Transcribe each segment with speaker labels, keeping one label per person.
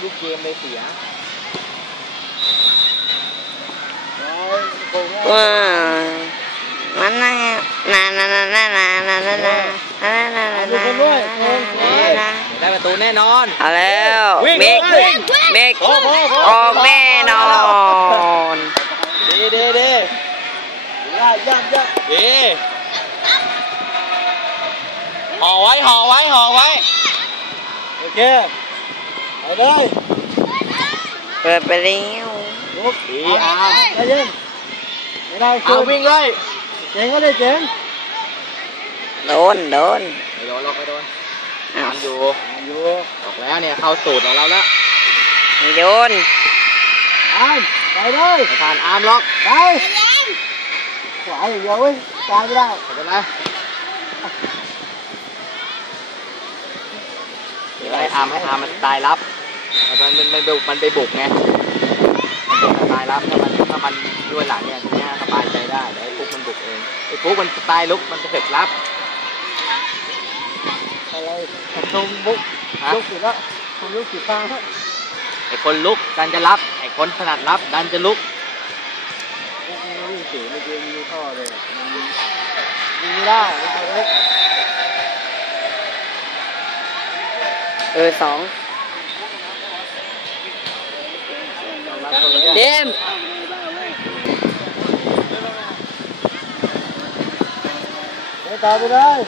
Speaker 1: ลูกเกมเลยเสีย
Speaker 2: ว้ามันนะนานานานานานานานานานานานานา
Speaker 1: ได้ประตูแน่นอน
Speaker 2: เอาแล้ว
Speaker 1: วิ่ง
Speaker 2: เบรก
Speaker 1: วิ่ง
Speaker 2: เบรก
Speaker 1: โอ้โอ
Speaker 2: อกแน่นอน
Speaker 1: ดีดีดียากยากยากดีห่อไว้ห่อไว้ห่อไว้โอเค ไปเลย
Speaker 2: เปิดไปแล้ว
Speaker 1: ลุกดีอาร์มใจเย็นไม่ได้เอาวิ่งเลยเจ๋งก็ได้เจ๋ง
Speaker 2: โดนโดน
Speaker 1: ไม่โดนหรอกไม่โดน
Speaker 2: อ้าว
Speaker 1: ทำอยู่อยู่ออกแล้วเนี่ยเข้าสูตรของเราแล้ว
Speaker 2: ไม่โดน
Speaker 1: อาร์มไปเลยไม่ผ่านอาร์มหรอกไปขวาอย่างเดียวเว้ยตายไม่ได้ไม่เป็นไรเดี๋ยวให้อาร์มให้อาร์มมันตายรับ มันมันมันมันมันไปบุกไงมันเป็นสไตล์รับถ้ามันถ้ามันด้วยหลังเนี่ยทีเนี้ยสบายใจได้เดี๋ยวไอ้ปุ๊กมันบุกเองไอ้ปุ๊กมันสไตล์ลุกมันจะเสร็จรับอะไรชมบุกลุกสุดแล้วผมลุกสุดฟ้าไอ้คนลุกดันจะรับไอ้คนถนัดรับดันจะลุกวิ่งสีไม่เกมมีท่อเลยยิงไม่ได้ไม่ตัวเล็ก
Speaker 2: เออสอง Damn.
Speaker 1: Để tao đi đây.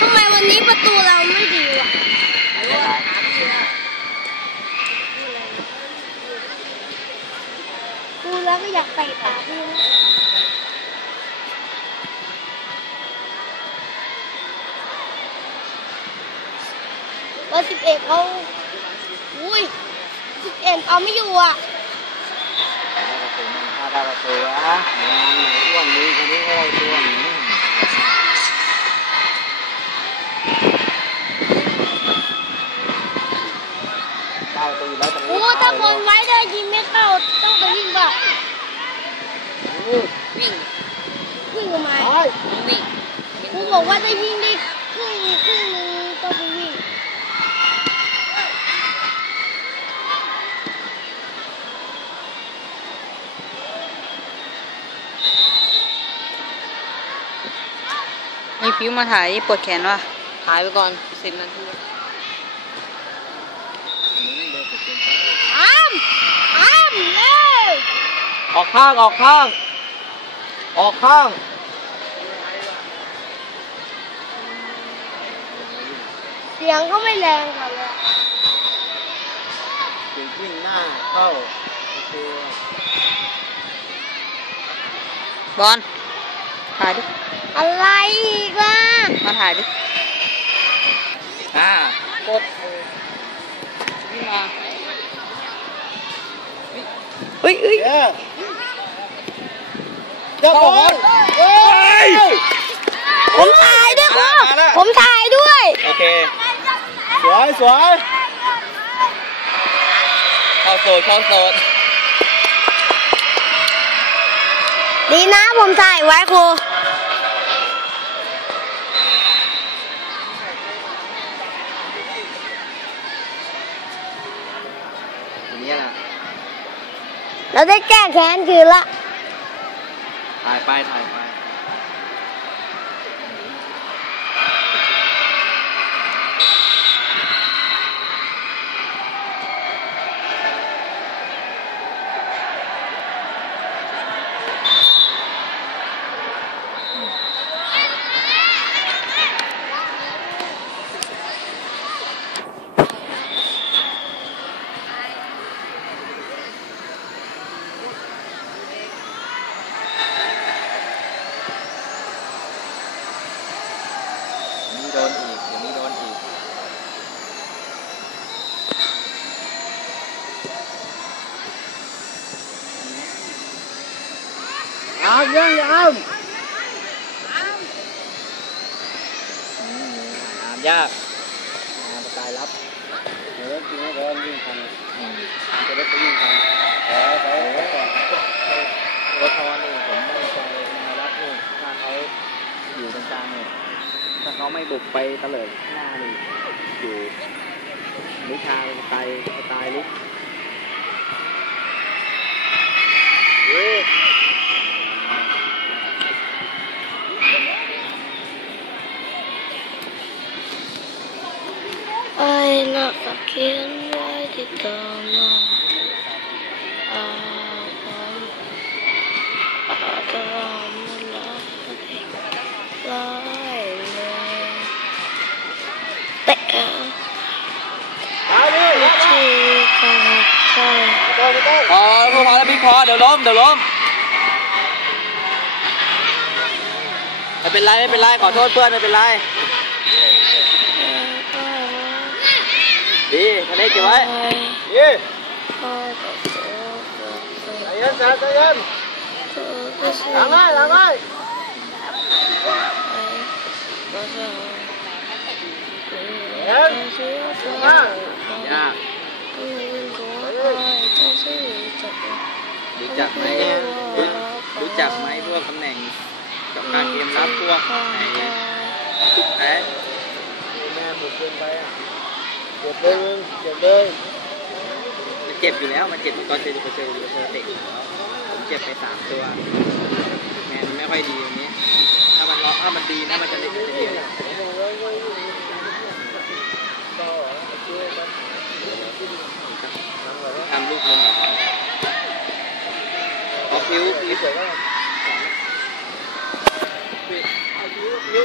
Speaker 1: Không mày vẫn níp vào
Speaker 3: tù là mới đi. Tù là cái giặc tay tả luôn. เบอร์สิบเอ็ดเขาอุ้ยสิบเอ็ดเอาไม่อยู่อะ
Speaker 1: ถ้าได้ประตูอะอ้วนนี้คนนี้ก็ได้ตัวได้ประตูแล้ว
Speaker 3: โอ้ถ้าคนไว้ได้ยิงไม่เข้าต้องไปวิ่งป่ะ
Speaker 2: วิ่ง
Speaker 3: วิ่งทำไม
Speaker 2: วิ่ง
Speaker 3: ครูบอกว่าได้วิ่งได้ครึ่งครึ่งนึงต้องไปวิ่ง
Speaker 2: มีฟิวมาถ่ายปวดแขนว่ะถ่ายไปก่อนสิบนาที
Speaker 3: อ้ามอ้ามเร็ว
Speaker 1: ออกข้าง ออกข้าง ออกข้าง
Speaker 3: เสียงก็ไม่แรงค่ะเลย
Speaker 1: ถึงวิ่งหน้าเข้าโอเค
Speaker 2: บอล ถ่ายดิ
Speaker 3: อะไรอีกล่ะ
Speaker 2: มาถ่ายดิ
Speaker 1: อ่าก
Speaker 2: ดนี่มาเฮ้ยเฮ้ย
Speaker 1: เย้เจ้าบอลเฮ้ย
Speaker 3: ผมถ่ายด้วยครู
Speaker 1: มาแล้ว
Speaker 3: ผมถ่ายด้วย
Speaker 1: โอเค สวยสวยเข้าโซนเข้าโซน
Speaker 3: ดีนะผมถ่ายไว้ครู
Speaker 1: อย่างนี้ยนะ
Speaker 3: เราได้ แก้แค้นคืนละ
Speaker 1: ถ่ายไปถ่ายไป เอาเรื่องอย่าเอายากตายรับเดี๋ยวกินแล้วก็ยิ่งทำจะได้ไปยิ่งทำแต่แต่รถทอนนี่ผมไม่ใจมารับนี่ถ้าเขาอยู่ตรงกลางเนี่ยถ้าเขาไม่บุก
Speaker 3: ไปตะเลยหน้านี่อยู่ลิชาตายตายลิเฮ้ย ธีการใช้
Speaker 1: พอพอแล้วพี่พอเดี๋ยวล้มเดี๋ยวล้มไม่เป็นไรไม่เป็นไรขอโทษเพื่อนไม่เป็นไร ดีทะเลเก็บไว้
Speaker 2: ยี่
Speaker 3: พ่อกับตัว
Speaker 2: ใจเย็นใจเย็น
Speaker 3: ก็สิ
Speaker 2: หลังไม้ห
Speaker 1: เกมรับพวกไอ้ทุกแพ้
Speaker 2: แม่บุกเกินไปอะเจ็บเลยมึงเจ็บเลย
Speaker 1: มันเจ็บอยู่แล้ว มันเจ็บตอนเจอเจอเจอเจอเตะผมเจ็บไปสามตัวแมนไม่ค่อยดีอย่างนี้ ถ้ามันเลาะถ้ามันดีนะมันจะเล่นจะดีเลยทำลูกลงพอคิ้วคิ้ว
Speaker 2: เร็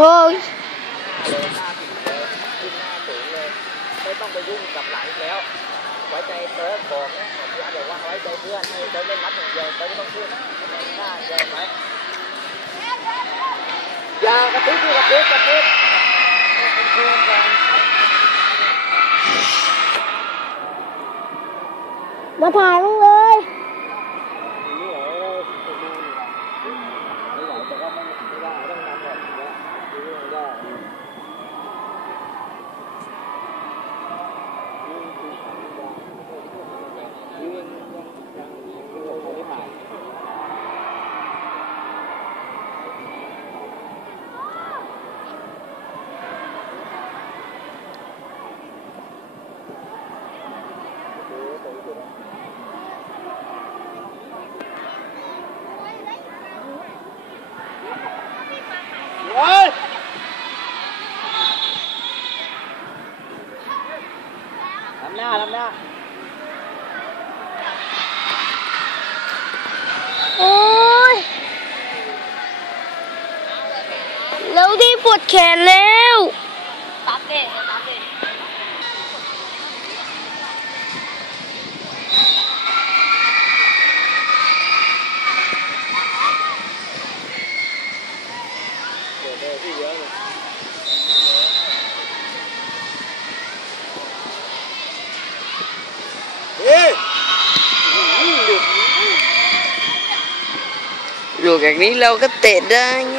Speaker 3: พ่อ
Speaker 1: ไม่ต้องไปยุ่งกับหลังแล้ว ไว้ใจเซิร์ฟบอกนะพี่อาร์บอกว่าไว้ใจเพื่อนให้เซิร์ฟเล่นรับอย่างเดียวเซิร์ฟไม่ต้องพูดนะหน้าเดียวไหมอย่ากระตุ้นกระตุ้นกระตุ้นเป็นเพื่อนกัน
Speaker 3: มาถ่ายมึงเลย
Speaker 1: ไม่ไหวแต่ก็ไม่ไม่ได้ต้องนำแบบนี้ดูไม่ได้ไม่ผ่าน
Speaker 2: เทำ
Speaker 1: หน้าทำหน้า
Speaker 3: โอ้ย แล้วที่ปวดแขนแล้วตับเด็ตับเด็
Speaker 2: เฮ้ย
Speaker 4: อยู่อย่างนี้เราก็เตะได้ไง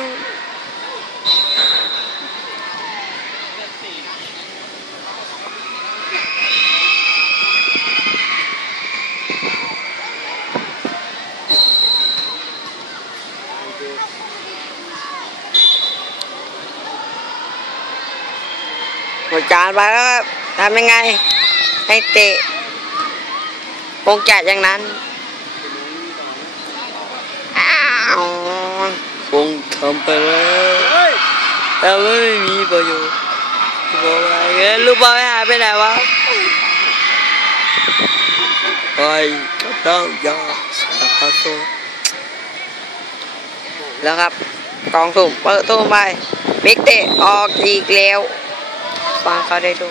Speaker 4: หัวจานไปแล้วก็ทำยังไง ให้เตะคงจัดอย่างนั้น อ้าว คงทำไปแล้ว
Speaker 2: เฮ้ย
Speaker 4: แต่ไม่มีประโยชน์บอกว่าเงี้ยลูกบอลหายไปไหนวะไอ้ก็ต้องยอมสักพักตัวแล้วครับกองสุ่มเปิดตู้ไปมิกเตะออกอีกแล้วฟังเขาได้ดู